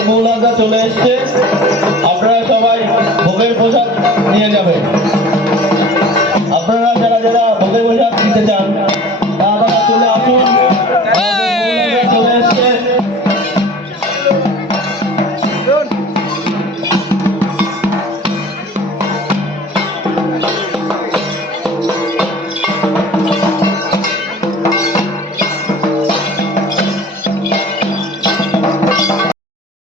আমাদের মৌলানা চলে এসছে, আপনারা সবাই ভোগের প্রসাদ নিয়ে যাবেন। আপনারা যারা যারা ভোগের প্রসাদ দিতে চান